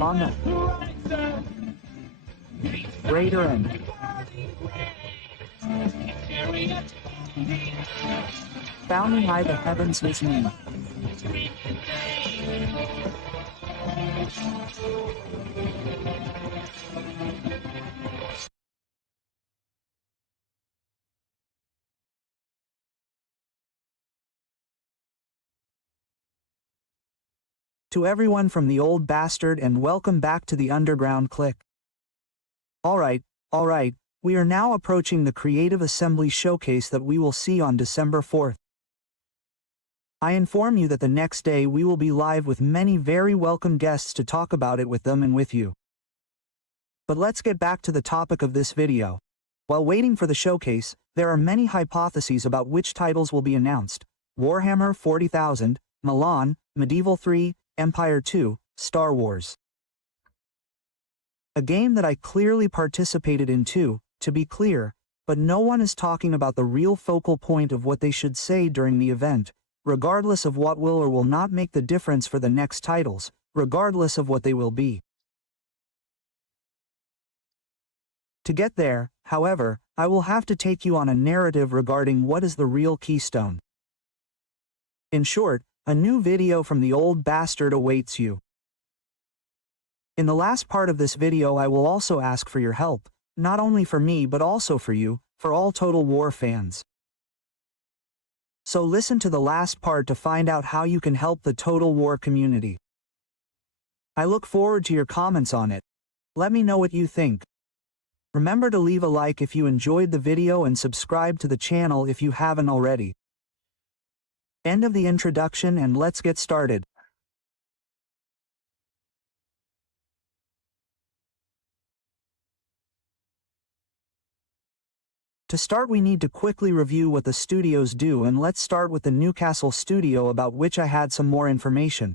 On the greater end. Founding high the heavens his name. To everyone from the old bastard, and welcome back to the underground click. Alright, we are now approaching the Creative Assembly showcase that we will see on December 4th. I inform you that the next day we will be live with many very welcome guests to talk about it with them and with you. But let's get back to the topic of this video. While waiting for the showcase, there are many hypotheses about which titles will be announced. Warhammer 40,000, Milan, Medieval 3, Empire 2, Star Wars. A game that I clearly participated in too, to be clear, but no one is talking about the real focal point of what they should say during the event, regardless of what will or will not make the difference for the next titles, regardless of what they will be. To get there, however, I will have to take you on a narrative regarding what is the real keystone. In short, a new video from the old bastard awaits you. In the last part of this video I will also ask for your help, not only for me but also for you, for all Total War fans. So listen to the last part to find out how you can help the Total War community. I look forward to your comments on it. Let me know what you think. Remember to leave a like if you enjoyed the video and subscribe to the channel if you haven't already. End of the introduction and let's get started. To start we need to quickly review what the studios do, and let's start with the Newcastle studio, about which I had some more information.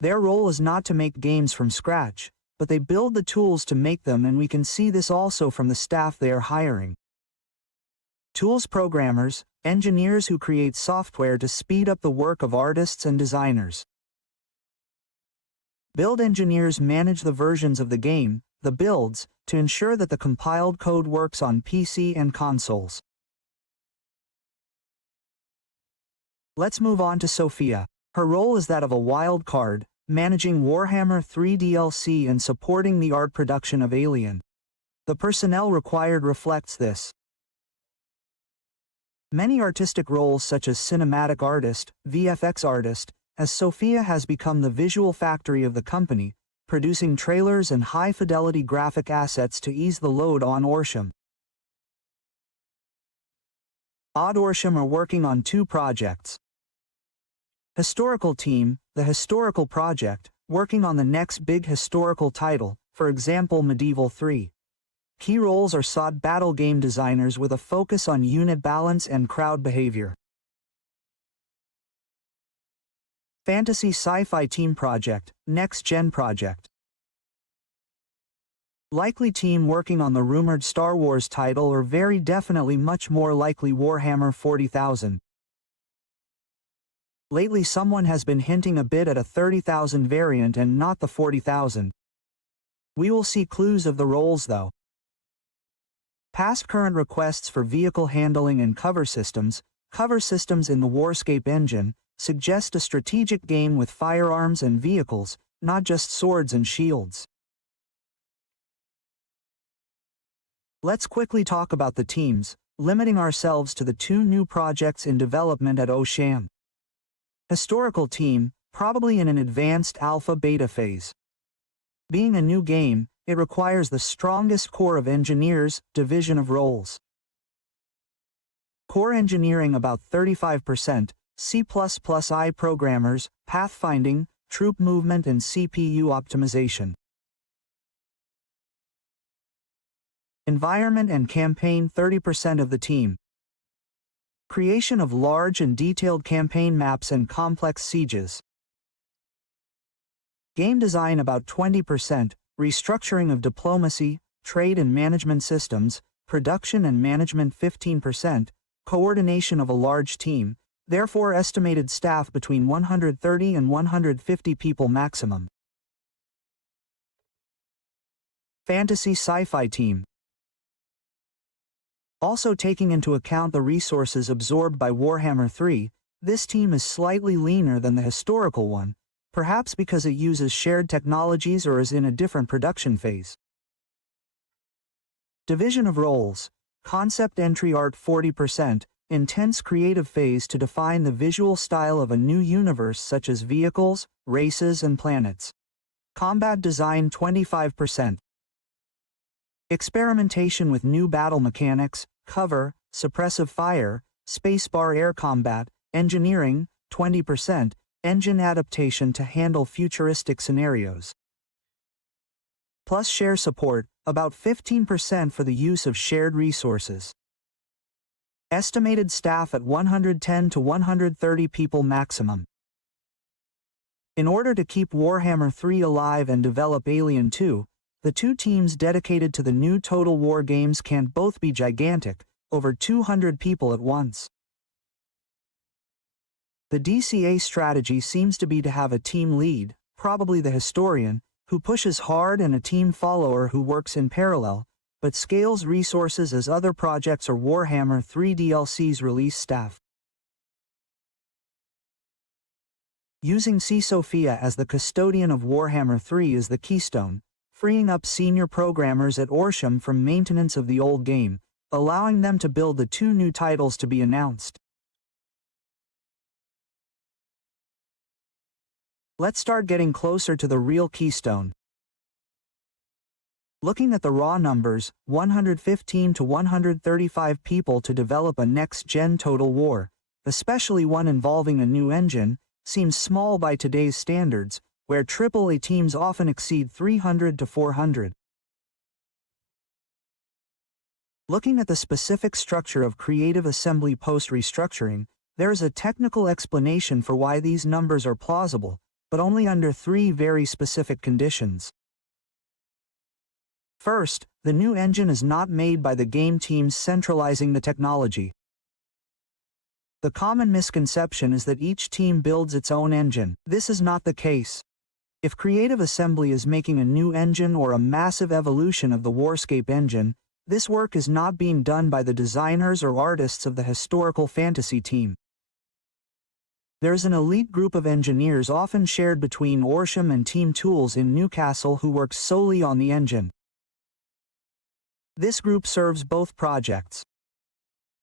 Their role is not to make games from scratch, but they build the tools to make them, and we can see this also from the staff they are hiring. Tools programmers, engineers who create software to speed up the work of artists and designers. Build engineers manage the versions of the game, the builds, to ensure that the compiled code works on PC and consoles. Let's move on to Sophia. Her role is that of a wild card, managing Warhammer 3 DLC and supporting the art production of Alien. The personnel required reflects this. Many artistic roles such as cinematic artist, VFX artist, as Sophia has become the visual factory of the company, producing trailers and high-fidelity graphic assets to ease the load on Orsham. Odd Orsham are working on 2 projects. Historical team, the Historical Project, working on the next big historical title, for example Medieval 3. Key roles are sought battle game designers with a focus on unit balance and crowd behavior. Fantasy Sci-Fi Team Project, Next Gen Project. Likely team working on the rumored Star Wars title, or very definitely much more likely Warhammer 40,000. Lately someone has been hinting a bit at a 30,000 variant and not the 40,000. We will see clues of the roles though. Past current requests for vehicle handling and cover systems in the Warscape engine, suggest a strategic game with firearms and vehicles, not just swords and shields. Let's quickly talk about the teams, limiting ourselves to the 2 new projects in development at Osham. Historical team, probably in an advanced alpha-beta phase. Being a new game, it requires the strongest core of engineers, division of roles. Core engineering about 35%, C++I programmers, pathfinding, troop movement and CPU optimization. Environment and campaign 30% of the team. Creation of large and detailed campaign maps and complex sieges. Game design about 20%, restructuring of diplomacy, trade and management systems, production and management 15%, coordination of a large team, therefore estimated staff between 130 and 150 people maximum. Fantasy Sci-Fi Team. Also taking into account the resources absorbed by Warhammer 3, this team is slightly leaner than the historical one, perhaps because it uses shared technologies or is in a different production phase. Division of roles. Concept entry art 40%, intense creative phase to define the visual style of a new universe such as vehicles, races and planets. Combat design 25%. Experimentation with new battle mechanics, cover, suppressive fire, spacebar air combat, engineering, 20%, engine adaptation to handle futuristic scenarios. Plus share support, about 15% for the use of shared resources. Estimated staff at 110 to 130 people maximum. In order to keep Warhammer 3 alive and develop Alien 2, the two teams dedicated to the new Total War games can't both be gigantic, over 200 people at once. The DCA strategy seems to be to have a team lead, probably the historian, who pushes hard and a team follower who works in parallel, but scales resources as other projects or Warhammer 3 DLCs release staff. Using C. Sophia as the custodian of Warhammer 3 is the keystone, freeing up senior programmers at Orsham from maintenance of the old game, allowing them to build the two new titles to be announced. Let's start getting closer to the real keystone. Looking at the raw numbers, 115 to 135 people to develop a next-gen Total War, especially one involving a new engine, seems small by today's standards, where AAA teams often exceed 300 to 400. Looking at the specific structure of Creative Assembly post-restructuring, there is a technical explanation for why these numbers are plausible, but only under three very specific conditions. First, the new engine is not made by the game teams centralizing the technology. The common misconception is that each team builds its own engine. This is not the case. If Creative Assembly is making a new engine or a massive evolution of the Warscape engine, this work is not being done by the designers or artists of the historical fantasy team. There's an elite group of engineers often shared between Orsham and Team Tools in Newcastle who works solely on the engine. This group serves both projects.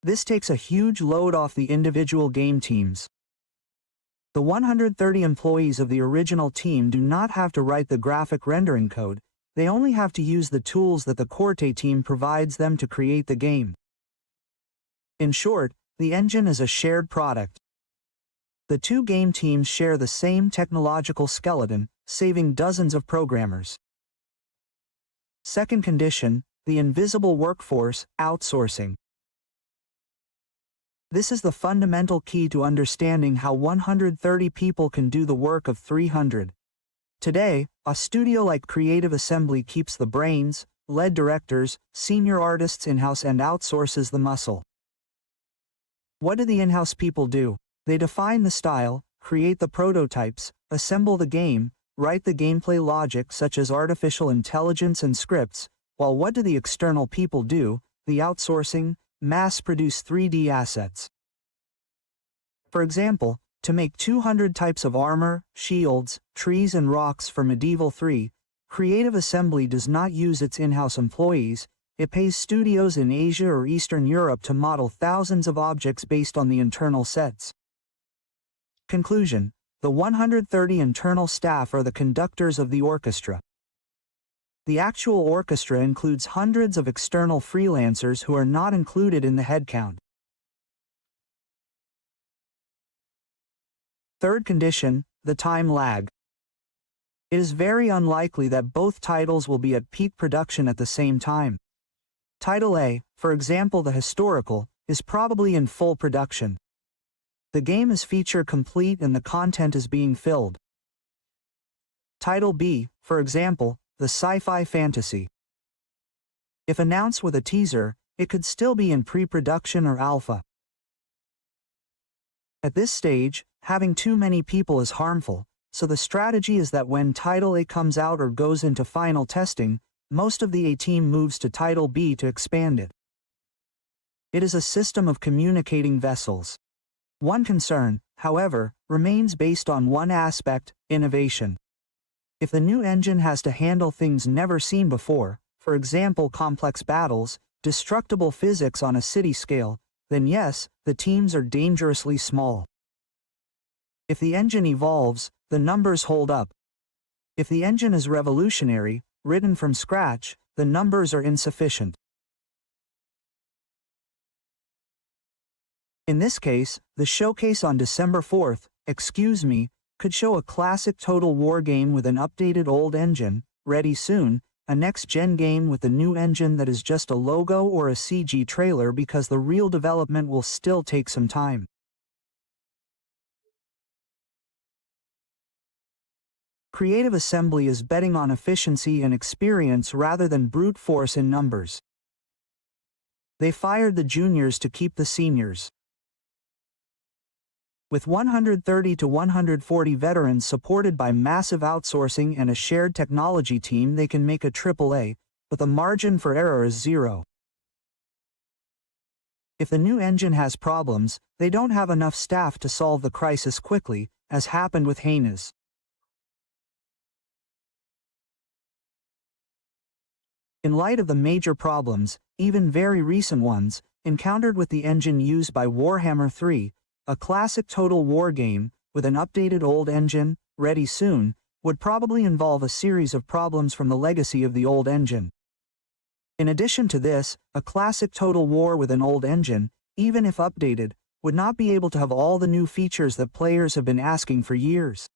This takes a huge load off the individual game teams. The 130 employees of the original team do not have to write the graphic rendering code, they only have to use the tools that the Corte team provides them to create the game. In short, the engine is a shared product. The two game teams share the same technological skeleton, saving dozens of programmers. Second condition, the invisible workforce, outsourcing. This is the fundamental key to understanding how 130 people can do the work of 300. Today, a studio like Creative Assembly keeps the brains, lead directors, senior artists in-house and outsources the muscle. What do the in-house people do? They define the style, create the prototypes, assemble the game, write the gameplay logic such as artificial intelligence and scripts, while what do the external people do? The outsourcing, mass-produce 3D assets. For example, to make 200 types of armor, shields, trees and rocks for Medieval 3, Creative Assembly does not use its in-house employees, it pays studios in Asia or Eastern Europe to model thousands of objects based on the internal sets. Conclusion: the 130 internal staff are the conductors of the orchestra. The actual orchestra includes hundreds of external freelancers who are not included in the headcount. Third condition, the time lag. It is very unlikely that both titles will be at peak production at the same time. Title A, for example the historical, is probably in full production. The game is feature complete and the content is being filled. Title B, for example, the sci-fi fantasy. If announced with a teaser, it could still be in pre-production or alpha. At this stage, having too many people is harmful, so the strategy is that when Title A comes out or goes into final testing, most of the A team moves to Title B to expand it. It is a system of communicating vessels. One concern, however, remains based on one aspect: innovation. If the new engine has to handle things never seen before, for example complex battles, destructible physics on a city scale, then yes, the teams are dangerously small. If the engine evolves, the numbers hold up. If the engine is revolutionary, written from scratch, the numbers are insufficient. In this case, the showcase on December 4th, could show a classic Total War game with an updated old engine, ready soon, a next-gen game with the new engine that is just a logo or a CG trailer because the real development will still take some time. Creative Assembly is betting on efficiency and experience rather than brute force in numbers. They fired the juniors to keep the seniors. With 130 to 140 veterans supported by massive outsourcing and a shared technology team, they can make a AAA, but the margin for error is zero. If the new engine has problems, they don't have enough staff to solve the crisis quickly, as happened with Heinz. In light of the major problems, even very recent ones, encountered with the engine used by Warhammer 3, a classic Total War game, with an updated old engine, ready soon, would probably involve a series of problems from the legacy of the old engine. In addition to this, a classic Total War with an old engine, even if updated, would not be able to have all the new features that players have been asking for years.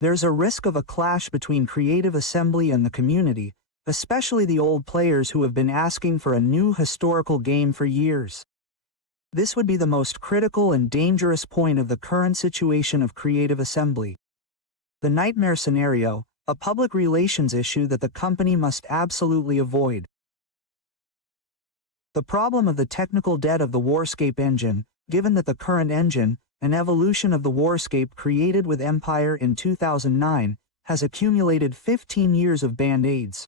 There's a risk of a clash between Creative Assembly and the community, especially the old players who have been asking for a new historical game for years. This would be the most critical and dangerous point of the current situation of Creative Assembly. The nightmare scenario, a public relations issue that the company must absolutely avoid. The problem of the technical debt of the Warscape engine, given that the current engine, an evolution of the Warscape created with Empire in 2009, has accumulated 15 years of band-aids.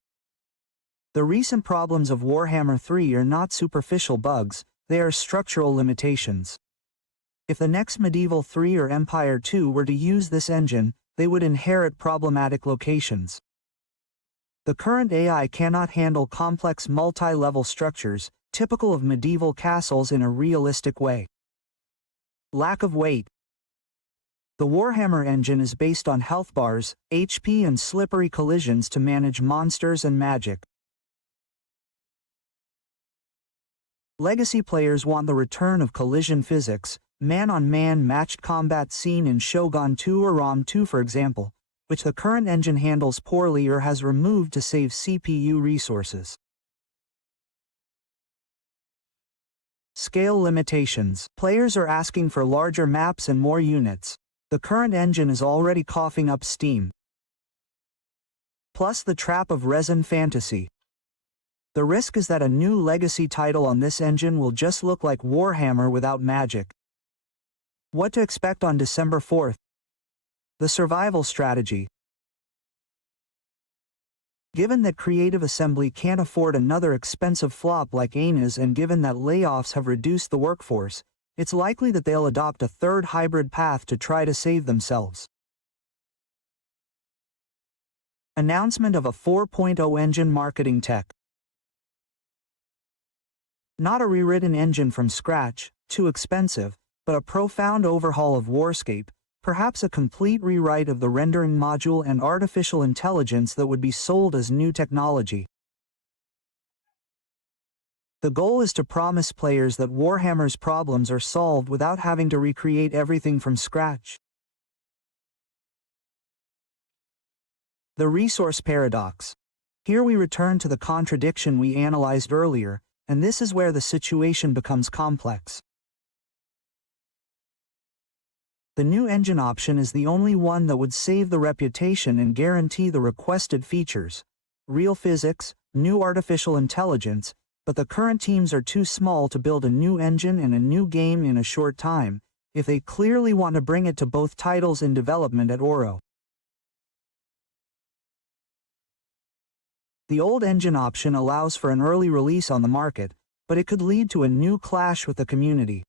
The recent problems of Warhammer 3 are not superficial bugs, they are structural limitations. If the next Medieval 3 or Empire 2 were to use this engine, they would inherit problematic locations. The current AI cannot handle complex multi-level structures, typical of medieval castles, in a realistic way. Lack of weight. The Warhammer engine is based on health bars, HP and slippery collisions to manage monsters and magic. Legacy players want the return of collision physics, man-on-man matched combat seen in Shogun 2 or ROM 2 for example, which the current engine handles poorly or has removed to save CPU resources. Scale limitations. Players are asking for larger maps and more units. The current engine is already coughing up steam. Plus the trap of resin fantasy. The risk is that a new legacy title on this engine will just look like Warhammer without magic. What to expect on December 4th? The survival strategy. Given that Creative Assembly can't afford another expensive flop like Aines, and given that layoffs have reduced the workforce, it's likely that they'll adopt a third hybrid path to try to save themselves. Announcement of a 4.0 engine marketing tech. Not a rewritten engine from scratch, too expensive, but a profound overhaul of Warscape, perhaps a complete rewrite of the rendering module and artificial intelligence that would be sold as new technology. The goal is to promise players that Warhammer's problems are solved without having to recreate everything from scratch. The resource paradox. Here we return to the contradiction we analyzed earlier, and this is where the situation becomes complex. The new engine option is the only one that would save the reputation and guarantee the requested features, real physics, new artificial intelligence, but the current teams are too small to build a new engine and a new game in a short time, if they clearly want to bring it to both titles in development at Oro. The old engine option allows for an early release on the market, but it could lead to a new clash with the community.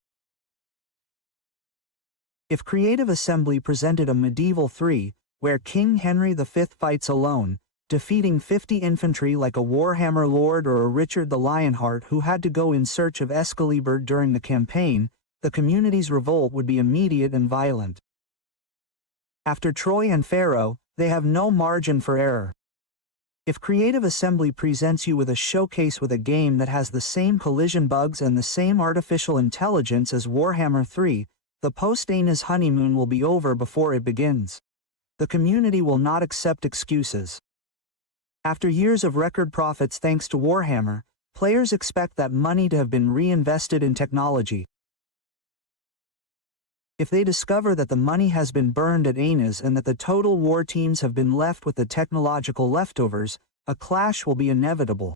If Creative Assembly presented a Medieval 3, where King Henry V fights alone, defeating 50 infantry like a Warhammer Lord or a Richard the Lionheart who had to go in search of Excalibur during the campaign, the community's revolt would be immediate and violent. After Troy and Pharaoh, they have no margin for error. If Creative Assembly presents you with a showcase with a game that has the same collision bugs and the same artificial intelligence as Warhammer 3, the post-Aena's honeymoon will be over before it begins. The community will not accept excuses. After years of record profits thanks to Warhammer, players expect that money to have been reinvested in technology. If they discover that the money has been burned at Aena's and that the Total War teams have been left with the technological leftovers, a clash will be inevitable.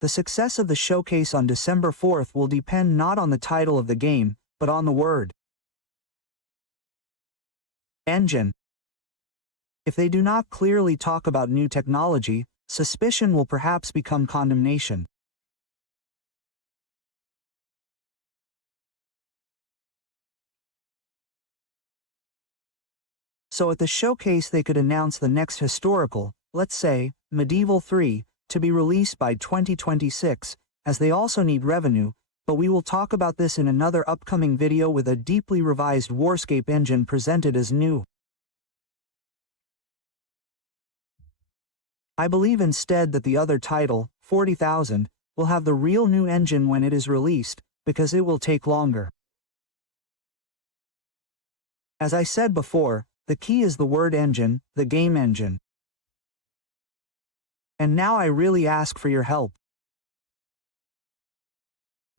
The success of the showcase on December 4th will depend not on the title of the game, but on the word engine. If they do not clearly talk about new technology, suspicion will perhaps become condemnation. So at the showcase they could announce the next historical, let's say, Medieval 3, to be released by 2026, as they also need revenue, but we will talk about this in another upcoming video with a deeply revised Warscape engine presented as new. I believe instead that the other title, 40,000, will have the real new engine when it is released, because it will take longer. As I said before, the key is the word engine, the game engine. And now I really ask for your help.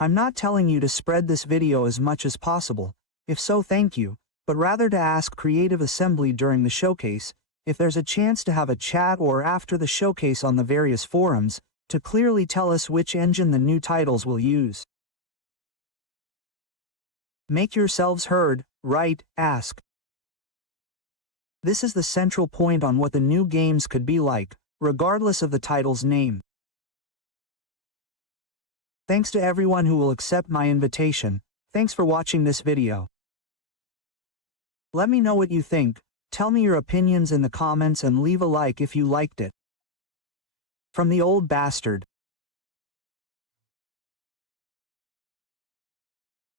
I'm not telling you to spread this video as much as possible, if so thank you, but rather to ask Creative Assembly during the showcase, if there's a chance to have a chat or after the showcase on the various forums, to clearly tell us which engine the new titles will use. Make yourselves heard, write, ask. This is the central point on what the new games could be like, regardless of the title's name. Thanks to everyone who will accept my invitation. Thanks for watching this video. Let me know what you think, tell me your opinions in the comments and leave a like if you liked it. From the Old Bastard.